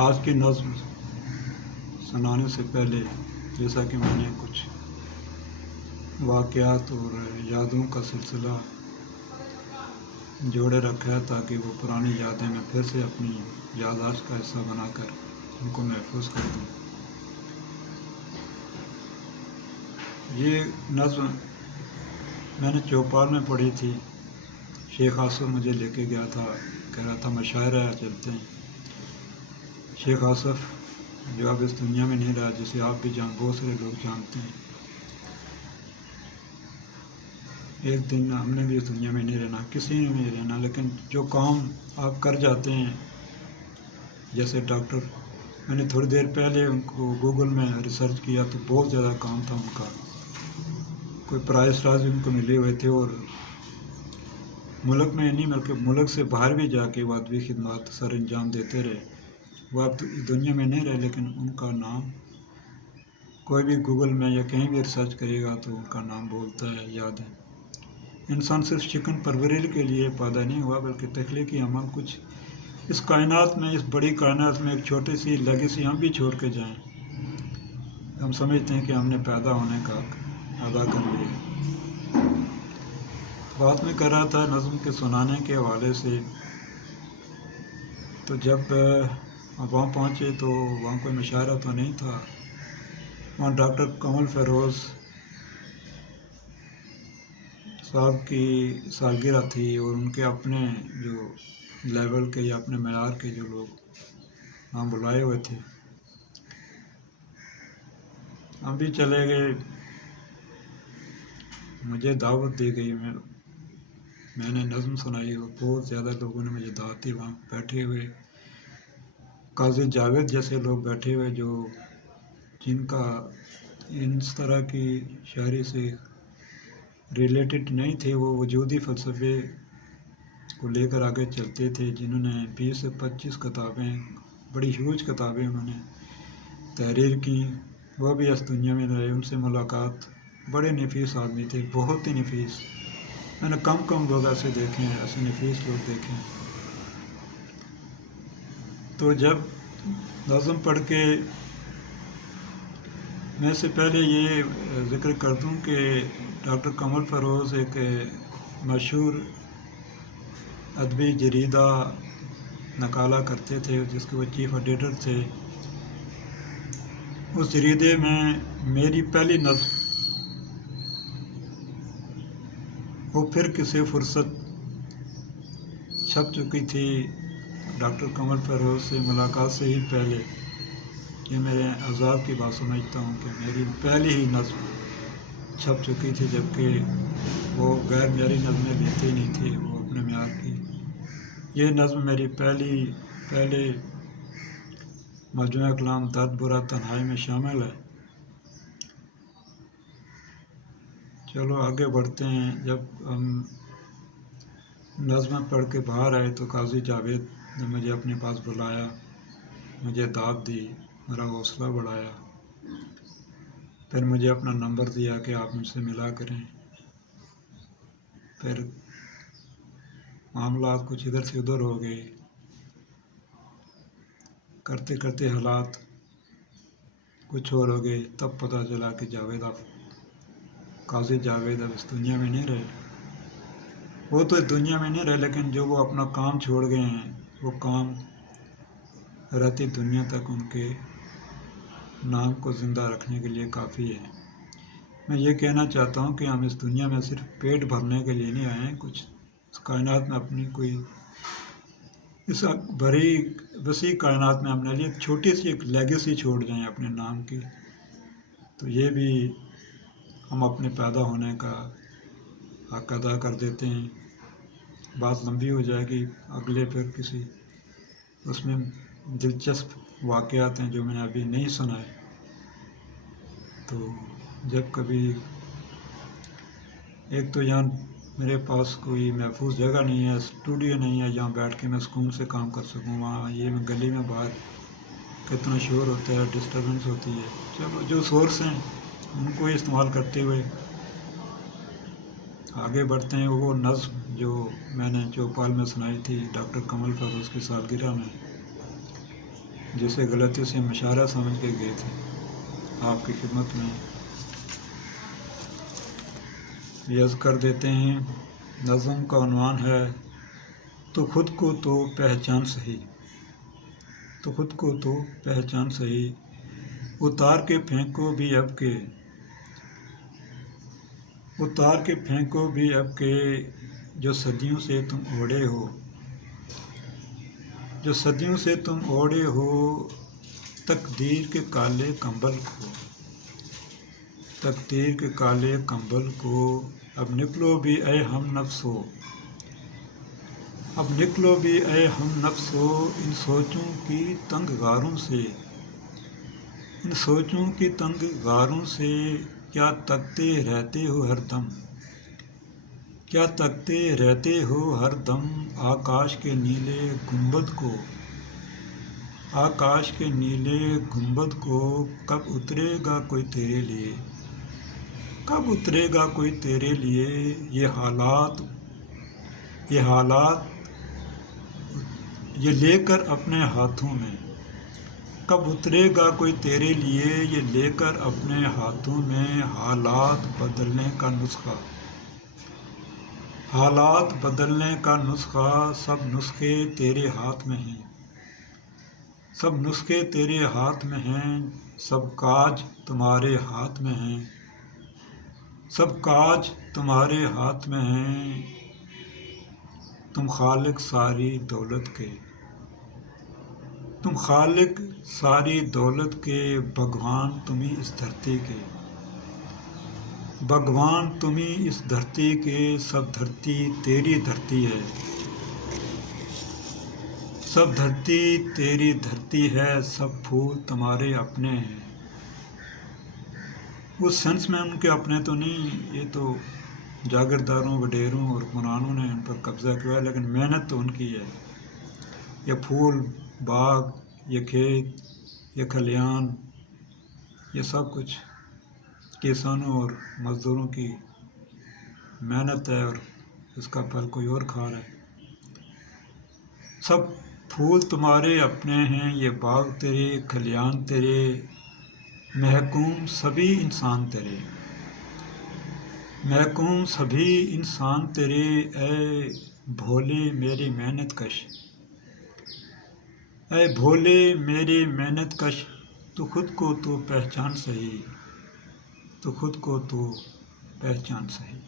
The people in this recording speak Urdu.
آج کی نظم سنانے سے پہلے جیسا کہ میں نے کچھ واقعات اور یادوں کا سلسلہ جوڑے رکھا ہے تاکہ وہ پرانی یادیں میں پھر سے اپنی یادداشت کا حصہ بنا کر ان کو محفوظ کر دوں۔ یہ نظم میں نے چوپال میں پڑھی تھی۔ شیخ آصف مجھے لے کے گیا تھا، کہہ رہا تھا مشاعرہ ہے، چلتے ہیں۔ شیخ آصف جو اب اس دنیا میں نہیں رہا، جسے آپ بھی بہت سارے لوگ جانتے ہیں۔ ایک دن ہم نے بھی اس دنیا میں نہیں رہنا، کسی نے نہیں رہنا، لیکن جو کام آپ کر جاتے ہیں جیسے ڈاکٹر، میں نے تھوڑی دیر پہلے ان کو گوگل میں ریسرچ کیا تو بہت زیادہ کام تھا ان کا، کوئی پرائز ان کو ملے ہوئے تھے، اور ملک میں نہیں بلکہ ملک سے باہر بھی جا کے وہ ادبی خدمات سر انجام دیتے رہے۔ وہ اب دنیا میں نہیں رہے، لیکن ان کا نام کوئی بھی گوگل میں یا کہیں بھی ریسرچ کرے گا تو ان کا نام بولتا ہے، یاد ہے۔ انسان صرف چکن پروری کے لیے پیدا نہیں ہوا، بلکہ تخلیقی عمل کچھ اس کائنات میں، اس بڑی کائنات میں ایک چھوٹی سی لیگیسی ہم بھی چھوڑ کے جائیں۔ ہم سمجھتے ہیں کہ ہم نے پیدا ہونے کا حق ادا کر لیا۔ بات میں کر رہا تھا نظم کے سنانے کے حوالے سے، تو جب وہاں پہنچے تو وہاں کوئی مشاعرہ تو نہیں تھا، وہاں ڈاکٹر کمل فیروز صاحب کی سالگرہ تھی، اور ان کے اپنے جو لیول کے یا اپنے معیار کے جو لوگ وہاں بلائے ہوئے تھے، ہم بھی چلے گئے۔ مجھے دعوت دی گئی، میں نے نظم سنائی اور بہت زیادہ لوگوں نے مجھے دعوت دی۔ وہاں بیٹھے ہوئے قاضی جاوید جیسے لوگ بیٹھے ہوئے، جن کا اس طرح کی شاعری سے ریلیٹڈ نہیں تھے، وہ وجودی فلسفے کو لے کر آگے چلتے تھے، جنہوں نے 20 سے 25 کتابیں، بڑی ہیوج کتابیں انہوں نے تحریر کی، وہ بھی اس دنیا میں رہے۔ ان سے ملاقات، بڑے نفیس آدمی تھے، بہت ہی نفیس، میں نے کم لوگ ایسے دیکھے ہیں، ایسے نفیس لوگ دیکھے ہیں۔ تو جب نظم پڑھ کے، میں سے پہلے یہ ذکر کر دوں کہ ڈاکٹر کمل فیروز ایک مشہور ادبی جریدہ نکالا کرتے تھے، جس کے وہ چیف ایڈیٹر تھے۔ اس جریدے میں میری پہلی نظم وہ پھر کسی فرصت چھپ چکی تھی، ڈاکٹر کمل فیروز سے ملاقات سے ہی پہلے۔ یہ میرے عذاب کی بات سمجھتا ہوں کہ میری پہلی ہی نظم چھپ چکی تھی، جبکہ وہ غیر معیاری نظمیں لیتے ہی نہیں تھے، وہ اپنے معیار کی۔ یہ نظم میری پہلے مجموعہ کلام درد برا تنہائی میں شامل ہے۔ چلو آگے بڑھتے ہیں۔ جب ہم نظمیں پڑھ کے باہر آئے تو قاضی جاوید نے مجھے اپنے پاس بلایا، مجھے دعوت دی، میرا حوصلہ بڑھایا، پھر مجھے اپنا نمبر دیا کہ آپ مجھ سے ملا کریں۔ پھر معاملات کچھ ادھر سے ادھر ہو گئے، کرتے کرتے حالات کچھ اور ہو گئے، تب پتہ چلا کہ قاضی جاوید اب اس دنیا میں نہیں رہے۔ وہ تو اس دنیا میں نہیں رہے، لیکن جو وہ اپنا کام چھوڑ گئے ہیں، وہ کام رہتی دنیا تک ان کے نام کو زندہ رکھنے کے لیے کافی ہے۔ میں یہ کہنا چاہتا ہوں کہ ہم اس دنیا میں صرف پیٹ بھرنے کے لیے نہیں آئے ہیں، کچھ اس کائنات میں اپنی کوئی، اس بڑی وسیع کائنات میں اپنے لیے چھوٹی سی ایک لیگیسی چھوڑ جائیں اپنے نام کی، تو یہ بھی ہم اپنے پیدا ہونے کا حق ادا کر دیتے ہیں۔ بات لمبی ہو جائے گی، اگلے پھر کسی اس میں دلچسپ واقعات ہیں جو میں نے ابھی نہیں سنائے، تو جب کبھی، ایک تو یہاں میرے پاس کوئی محفوظ جگہ نہیں ہے، اسٹوڈیو نہیں ہے جہاں بیٹھ کے میں سکون سے کام کر سکوں، وہاں یہ گلی میں باہر کتنا شور ہوتا ہے، ڈسٹربنس ہوتی ہے۔ چلو جو سورس ہیں ان کو استعمال کرتے ہوئے آگے بڑھتے ہیں۔ وہ نظم جو میں نے چوپال میں سنائی تھی ڈاکٹر کمل فیروز کی سالگرہ میں، جسے غلطی سے مشاعرہ سمجھ کے گئے تھے، آپ کی خدمت میں یہ عرض کر دیتے ہیں۔ نظم کا عنوان ہے تو خود کو تو پہچان صحیح، تو خود کو تو پہچان صحیح، اتار کے پھینکو بھی اب کے، اتار کے پھینکو بھی اب کے، جو صدیوں سے تم اوڑھے ہو، جو صدیوں سے تم اوڑھے ہو، تقدیر کے کالے کمبل کو، تقدیر کے کالے کمبل کو، اب نکلو بھی اے ہم نفس ہو، اب نکلو بھی اے ہم نفس ہو، ان سوچوں کی تنگ غاروں سے، ان سوچوں کی تنگ غاروں سے، کیا تکتے رہتے ہو ہر دم، کیا تکتے رہتے ہو ہر دم، آکاش کے نیلے گنبد کو، آکاش کے نیلے گنبد کو، کب اترے گا کوئی تیرے لیے، کب اترے گا کوئی تیرے لیے، یہ حالات یہ لے کر اپنے ہاتھوں میں، کب اترے گا کوئی تیرے لیے، یہ لے کر اپنے ہاتھوں میں، حالات بدلنے کا نسخہ، حالات بدلنے کا نسخہ، سب نسخے تیرے ہاتھ میں ہیں، سب نسخے تیرے ہاتھ میں ہیں، سب کاج تمہارے ہاتھ میں ہیں، سب کاج تمہارے ہاتھ میں ہیں، تم خالق ساری دولت کے، تم خالق ساری دولت کے، بھگوان تمہیں اس دھرتی کے، بھگوان تمہیں اس دھرتی کے، سب دھرتی تیری دھرتی ہے، سب دھرتی تیری دھرتی ہے، سب پھول تمہارے اپنے ہیں۔ اس سینس میں ان کے اپنے تو نہیں، یہ تو جاگیرداروں، وڈیروں اور حکمرانوں نے ان پر قبضہ کیا ہے، لیکن محنت تو ان کی ہے۔ یہ پھول، باغ، یہ کھیت، یہ کھلیان، یہ سب کچھ کسانوں اور مزدوروں کی محنت ہے، اور اس کا پھل کوئی اور کھا رہا ہے۔ سب پھول تمہارے اپنے ہیں، یہ باغ تیرے، کھلیان تیرے، محکوم سبھی انسان تیرے، محکوم سبھی انسان تیرے، اے بھولے میرے محنت کش، اے بھولے میرے محنت کش، تو خود کو تو پہچان صحیح، تو خود کو تو پہچان صحیح۔